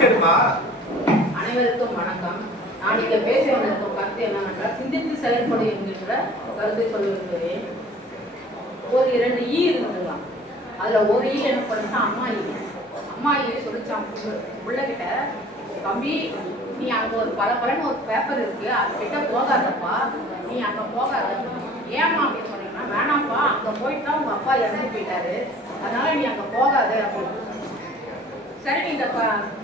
அனைவருக்கும் வணக்கம். நான் இங்கே பேச வந்திருக்கும் கருத்து என்னவென்றால் சிந்தித்து செயல்படு என்கின்ற கருத்தை சொல்லியிருக்கிறேன். ஒரு 2 ஈ இருந்துடலாம். அதில் ஒரு ஈ என்ன பண்ணுன்னா அம்மா ஈ சொல்லிச்சான் பிள்ளைகிட்ட, தம்பி நீ அங்கே ஒரு பலன்னு ஒரு பேப்பர் இருக்கு, அதுக்கிட்ட போகாதப்பா, நீ அங்கே போகாத. ஏமா அப்படின்னு சொன்னீங்கன்னா, வேணாம்ப்பா அங்கே போயிட்டு தான் உங்கள் அப்பா இறந்து போயிட்டாரு, அதனால நீ அங்கே போகாது அப்படின்னு. சரி இந்த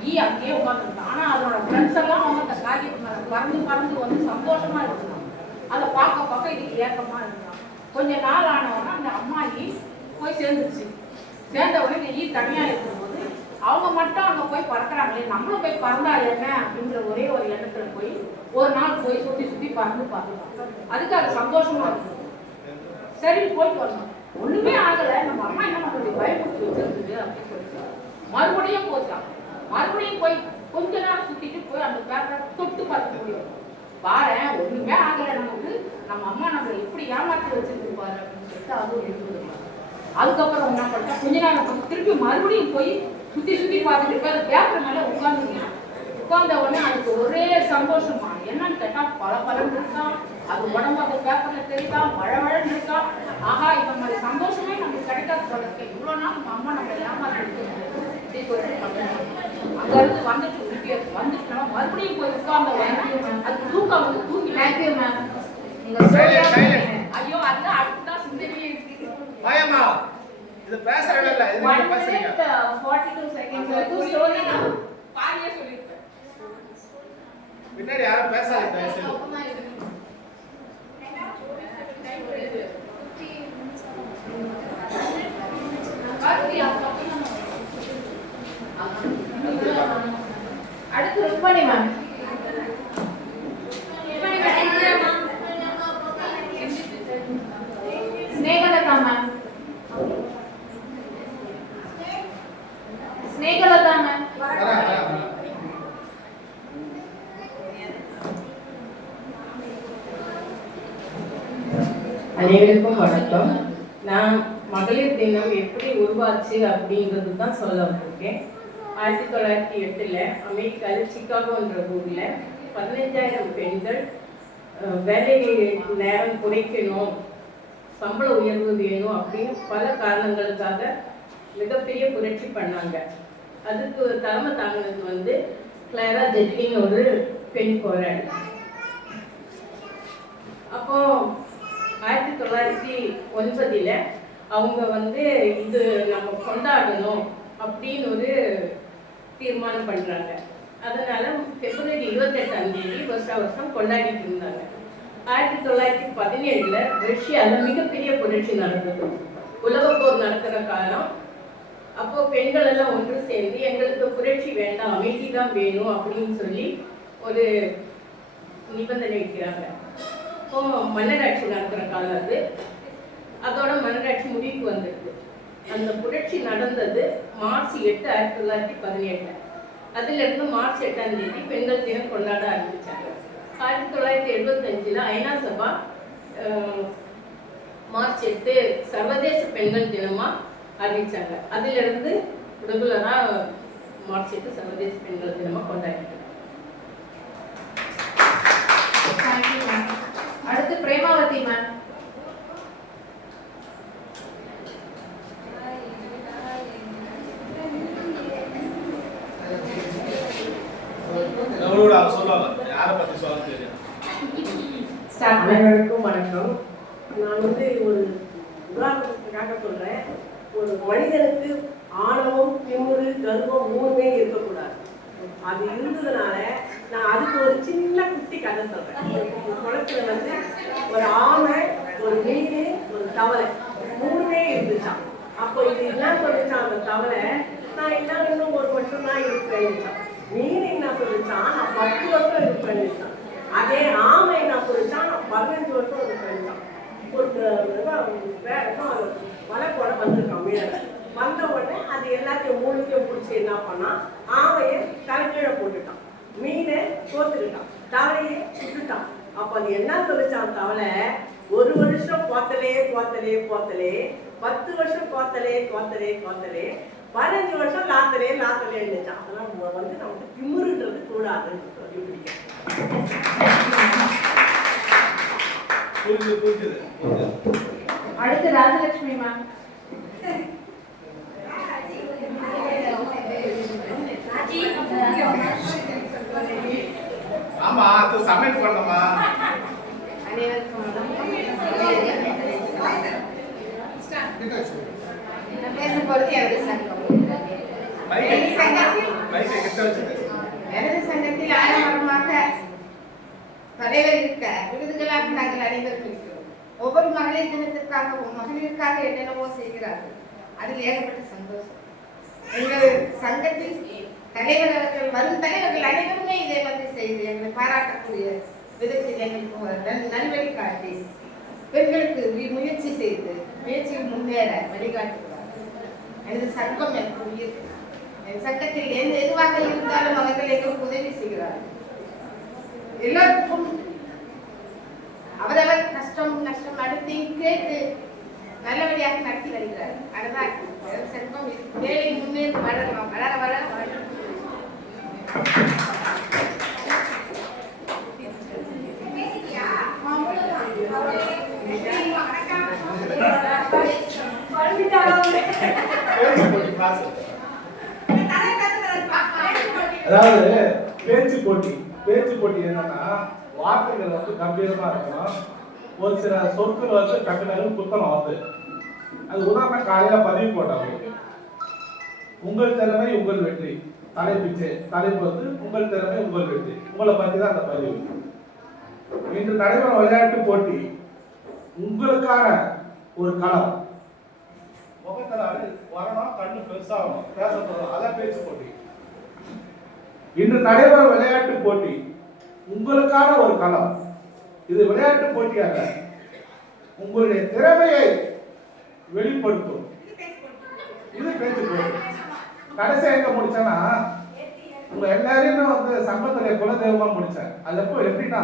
ஈ அங்கேயே உட்காந்துருந்தான். ஆனால் அதனோட ஃப்ரெண்ட்ஸ் எல்லாம் அவங்க அந்த காகிதம் பறந்து வந்து சந்தோஷமா இருந்தாங்க. அதை பார்க்க இதுக்கு ஏக்கமா இருந்தான். கொஞ்ச நாள் ஆனவொன்னா அந்த அம்மா ஈ போய் சேர்ந்துருச்சு. சேர்ந்த உடனே இந்த ஈ தனியாக இருக்கும்போது அவங்க மட்டும் அங்கே போய் பறக்கிறாங்களே, நம்மளும் போய் பறந்தா என்ன அப்படிங்கிற ஒரே ஒரு எண்ணத்துல போய் ஒரு நாள் போய் சுற்றி பறந்து பார்த்துக்கலாம். அதுக்கு அது சந்தோஷமா இருக்கும். சரி போயிட்டு வரணும், ஒண்ணுமே ஆகலை, நம்ம அம்மா என்ன பண்ணுறது பயப்படுத்தி வச்சிருக்குது அப்படின்னு சொல்லிட்டு மறுபடியும் போச்சான். மறுபடியும் போய் கொஞ்ச நேரம் சுத்திட்டு போய் அந்த பேப்பரை தொட்டு பார்த்து முடியும். பாரு ஒண்ணுமே ஆகலை, நமக்கு நம்ம அம்மா நம்மளை எப்படி ஏமாற்றி வச்சிருக்கு பாரு அப்படின்னு சொல்லிட்டு அதுவும் எழுதுவாங்க. அதுக்கப்புறம் என்ன பண்ணா, கொஞ்ச நேரம் திருப்பி மறுபடியும் போய் சுத்தி பார்த்துட்டு போய் அந்த பேப்பர் மேல உட்கார்ந்த உடனே அதுக்கு ஒரே சந்தோஷமா. என்னன்னு கேட்டா பலன்னு இருக்கான், அது உடம்பு அந்த பேப்பர்ல தெரியுதா, வழன்னு இருக்கா. ஆஹா, இந்த மாதிரி சந்தோஷமே நமக்கு கிடைக்காது போல இருக்கு, இவ்வளவு நாள் நம்ம அம்மா நம்ம ஏமாற்றி அங்க இருந்து வந்துட்டு நம்ம மறுபடியும் போய் உட்கார்ந்த உடனே அதுக்கு தூக்கம் வந்து தூங்கி. Thank you ma'am. ஐயோ அது அடுத்ததான் சிந்தனையே இருக்கு. இது பேசறல இல்ல, இது நீங்க பேசுறீங்க. 42 செகண்ட்ஸ் வரைக்கும் ஸ்டோரி நான் பாதியே சொல்லிருப்பேன். பின்னாடி யாரும் பேசாதீங்க தயவுசெய்து. அடுத்து Rukmani ma'am. Snehalatha ma'am. Snehalatha ma'am. அனைவருக்கும் வணக்கம். நான் மகளிர் தினம் எப்படி உருவாச்சு அப்படின்றது தான் சொல்ல வந்திருக்கேன். 1908 அமெரிக்காவில் சிகாகோன்ற ஊரில் 15,000 பெண்கள் வேலை நேரம் குறைக்கணும், சம்பள உயர்வு வேணும் அப்படின்னு பல காரணங்களுக்காக மிகப்பெரிய புரட்சி பண்ணாங்க. அதுக்கு தலைமை தாங்கினது கிளாரா ஜெட்லின்னு ஒரு பெண் போராளி. அப்போ 1909 அவங்க இது நம்ம கொண்டாடணும் அப்படின்னு ஒரு தீர்மானம் பண்றாங்க. அதனால பிப்ரவரி 28 வருஷம் கொண்டாடிட்டு இருந்தாங்க. 1917 ரஷ்யாவில் மிகப்பெரிய புரட்சி நடந்தது. உலகப்போர் நடக்கிற காலம். அப்போ பெண்கள் எல்லாம் ஒன்று சேர்ந்து எங்களுக்கு புரட்சி வேண்டாம், அமைதி தான் வேணும் அப்படின்னு சொல்லி ஒரு நிபந்தனை வைக்கிறாங்க. இப்போ மன்னராட்சி நடக்கிற காலம் அது. அதோட மன்னராட்சி முடிவுக்கு வந்துடுது. அந்த புரட்சி நடந்தது மார்ச் 8, 1917. அதிலிருந்து மார்ச் 8 பெண்கள் தினம் கொண்டாட ஆரம்பிச்சாங்க. 1975 ஐநா சபா மார்ச் 8 சர்வதேச பெண்கள் தினமா அறிவிச்சாங்க. அதிலிருந்து ரெகுலரா மார்ச் 8 சர்வதேச பெண்கள் தினமா கொண்டாடிட்டாங்க. அடுத்து பிரேமாவதி மேம். அனைவருக்கும் வணக்கம். நான் ஒரு உதாரணத்துக்காக சொல்றேன். ஒரு மனிதனுக்கு ஆணவம், திமிரு, கர்வம் 3மே இருக்கக்கூடாது. அது இருந்ததுனால நான் அதுக்கு ஒரு சின்ன குட்டி கதை சொல்றேன். குளத்துல ஒரு ஆமை, ஒரு மீன், ஒரு தவளை 3மே இருந்துச்சான். அப்போ இது என்ன சொல்லிச்சான் அந்த தவளை, நான் இன்னும் 1 வருஷம் தான் இருப்பேன். மீன் என்ன சொல்லிச்சான், நான் 10 வருஷம் இருப்பேன். அதே ஆமை என்ன சொல்லிச்சான், நான் 15 வருஷம் இருப்பேன். ஒரு வலை போட வந்திருக்கான் மீன். வந்த உடனே அது எல்லாத்தையும் 3த்தையும் பிடிச்சி என்ன பண்ணா, ஆமையை தலைக்கீழ போட்டுட்டான், மீனை தோத்துக்கிட்டான், தவளையை சுட்டுட்டான். அப்ப அது என்ன சொல்லிச்சான் தவளை, 1 வருஷம் போத்தலே 10 வருஷம் போத்தலே 15 வருஷம் லாத்தலே இருந்துச்சான். அதெல்லாம் நமக்கு புரிஞ்சுது. அடுத்து ராஜலட்சுமி மேம். ஆமா, அது சமையல் பண்ணமா. அனைவருக்கும் பேச போறது எனது சங்கம். எனது சங்கத்தில் ஆரம்பமாக தலைவர் இருக்க விருதுகளாக நாங்கள் அனைவரும் இருக்கிறோம். ஒவ்வொரு மகளிர் தினத்திற்காகவும் மகளிருக்காக என்னென்னவோ செய்கிறார்கள். அதில் ஏகப்பட்ட சந்தோஷம். எங்கள் சங்கத்தில் தலைவர் அவர்கள் வரும் தலைவர்கள் அனைவருமே இதை வந்து செய்து எங்களை பாராட்டக்கூடிய விதத்தில் எங்களுக்கு நல்வழி காட்டி பெண்களுக்கு முயற்சி செய்து முயற்சியில் முன்னேற வழிகாட்டுகிறார்கள். எனது சங்கம் எனக்கு உயிர். என் சங்கத்தில் எதுவாக இருந்தாலும் அவர்கள் எங்களுக்கு உதவி செய்கிறார்கள். எல்லாருக்கும் அவரவர் கஷ்டம் நஷ்டம் அடுத்தையும் கேட்டு நல்லபடியாக நடத்தி வருகிறார். அதுதான் சங்கம் வேலை முன்னேறி வளரலாம். வளர வளர வளர அதாவது பேச்சு போட்டி என்னன்னா வார்த்தைகள் வந்து கம்பீரமா இருக்கணும். ஒரு சில சொற்கள் வந்து டக்குனு குத்தணும். வந்து அது உதாரணம் காலையில பதிவு போட்டாங்க. உங்கள் திறமை உங்கள் வெற்றி தலைப்பு வந்து உங்கள் திறமை உங்கள் வெற்றி. உங்களை பத்தி தான் அந்த பதிவு. இன்று நடைபெறும் விளையாட்டு போட்டி உங்களுக்கான ஒரு களம். முகத்துல வரணும், கண்ணு பெருசாகணும், பேசப்படணும். அதான் பேச்சு போட்டி. இன்று நடைபெறும் விளையாட்டு போட்டி உங்களுக்கான ஒரு களம். இது விளையாட்டு போட்டியாக உங்களுடைய திறமையை வெளிப்படுத்தும். இது பேச்சு போட்டி. கடைசி எங்க முடிச்சேன்னா உங்க எல்லாரையுமே வந்து சங்கத்துடைய குலதெய்வமா முடிச்சேன். அது எப்போ எப்படின்னா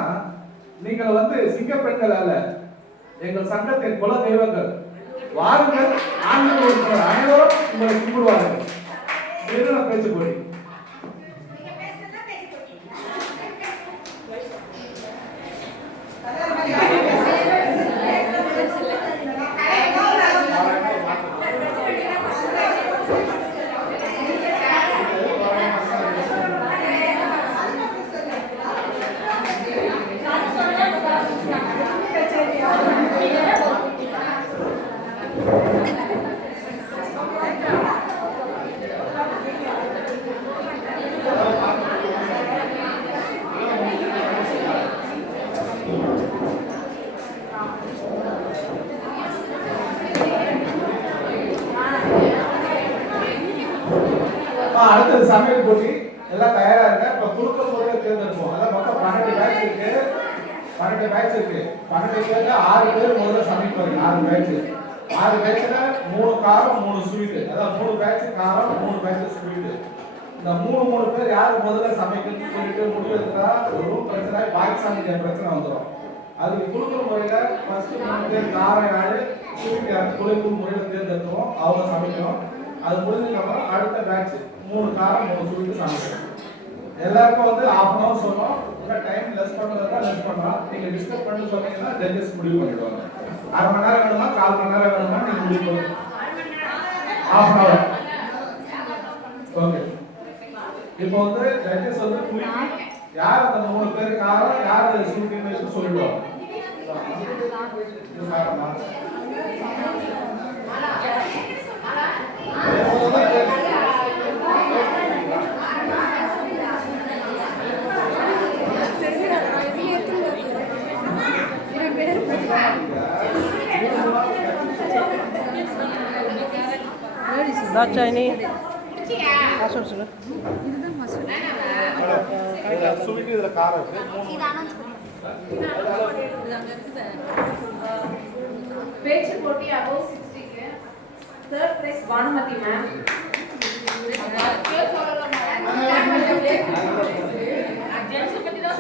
நீங்கள் வந்து சிங்க பெண்கள் அல்ல, எங்கள் சங்கத்தின் குல தெய்வங்கள். வாருங்கள், ஆண்கள் உறுப்பினர் அனைவரும் உங்களை கும்பிடுவார்கள். இதுதான் பேச்சு போட்டி. அடுத்தது சமையல் போட்டி. எல்லாம் தயாரா இருக்க. இப்ப குழுக்க முறையை தேர்ந்தெடுப்போம். அதான் மொத்தம் 12 பேட்ச் இருக்கு. 12 பேட்ச் இருக்கு. 12 பேர்ல 6 பேர் முதல்ல சமைப்பாங்க. 6 பேட்ச். 6 பேட்ச்ல 3 காரம் 3 ஸ்வீட். அதான் 3 பேட்ச் காரம் 3 பேட்ச் ஸ்வீட். இந்த 3 பேர் யாரு முதல்ல சமைக்கணும்னு சொல்லிட்டு முடிவு எடுத்தா ஒரு பிரச்சனை, பாகிஸ்தானிய பிரச்சனை வந்துடும். அதுக்கு குழுக்க முறையில ஃபர்ஸ்ட் 3 பேர் காரம் யாரு ஸ்வீட் யாரு குழுக்க முறையில தேர்ந்தெடுத்துவோம். அவங்க சமைக்கணும். அது முடிஞ்சதுக்கப்புறம் அடுத்த பேட்ச் 3 காரம் 3 ஸ்வீட் சமைக்கணும். எல்லாருக்கும் வந்து 1/2 hour சொன்னோம். உங்க டைம் லெஸ் பண்றதா லெஸ் பண்ணலாம். நீங்க டிஸ்கஸ் பண்ணி சொன்னீங்கன்னா ஜட்ஜஸ் முடிவு பண்ணிடுவாங்க. 1/2 மணி நேரம் வேணுமா 1/4 மணி நேரம் வேணுமா நீங்க முடிவு பண்ணுங்க. 1/2 hour. ஓகே. இப்போ வந்து ஜட்ஜஸ் வந்து குயிக்கி யார் அந்த 3 பேர் காரம் யார் ஸ்வீட்னு சொல்லிடுவாங்க. இது காரமா தாட்சாயினி ஸ்வீட் இதுல காரம் இருக்கு. பேச்சு போட்டி above 60க்கு third prize Bhanumathi ma'am.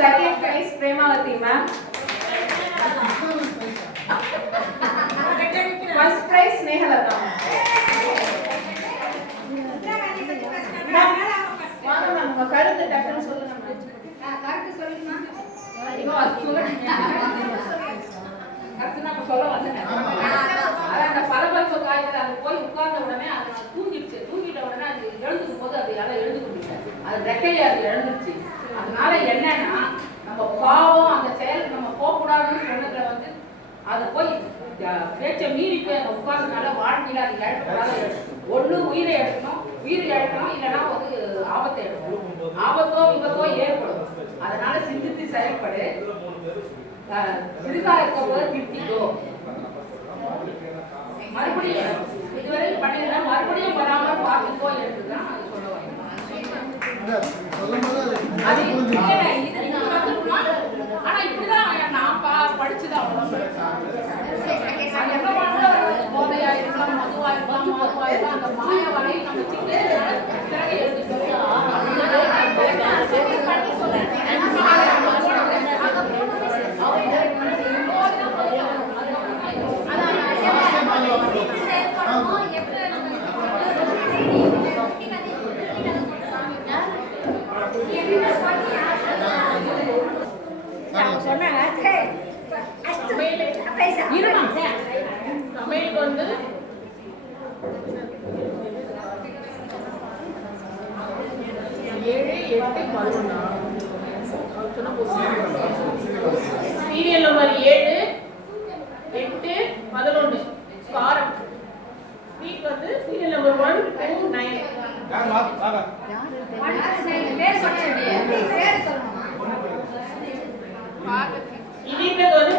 second prize Premavathi ma'am. first prize Snehalatha ma'am. வாங்க மேம், உங்க கருத்து டக்குன்னு சொல்லுங்க மேம். கரெக்ட் நான் சொல்ல வந்தேன். அதான் அந்த பரபரப்பு காய்ச்சல் அது போய் உட்கார்ந்த உடனே அது தூங்கிடுச்சு. தூங்கிட்ட உடனே அது எழுந்துக்கும் போது அது யாரும் எழுந்து கொண்டுட்டேன். அது ரெக்கையை அது எழுந்துருச்சு. அதனால என்னன்னா நம்ம பாவம் அந்த செயலுக்கு நம்ம போகக்கூடாதுன்னு சொன்னதுல வந்து அது போய் பேச்சை மீறி போய் அந்த உட்கார்ந்தனால வாழ்க்கையில அது இழக்கக்கூடாது. ஒண்ணு உயிரை எடுக்கணும், உயிரை இழக்கணும், இல்லைன்னா ஒரு ஆபத்தை எடுக்கணும். ஆபத்தோ விபத்தோ ஏற்படும். அதனால சிந்தித்து செயல்படு. சிறுதா இருக்க போது திருத்திக்கோ. மறுபடியும் இதுவரை பண்ணினா மறுபடியும் வராம பார்த்துக்கோ என்றுதான் அது சொல்ல வேண்டும். அது ஆனா இப்படிதான் நான் படிச்சுதான் போதையா இருக்கலாம், மதுவா இருக்கலாம், மதுவா இருக்கலாம், அந்த மாய வரை நம்ம திறகை சமையலுக்கு வந்து சீரியல் நம்பர் 7, 8, 11 காரம். ஸ்வீட் வந்து சீரியல் நம்பர் 1, 2, 9. இதுன்றது வந்து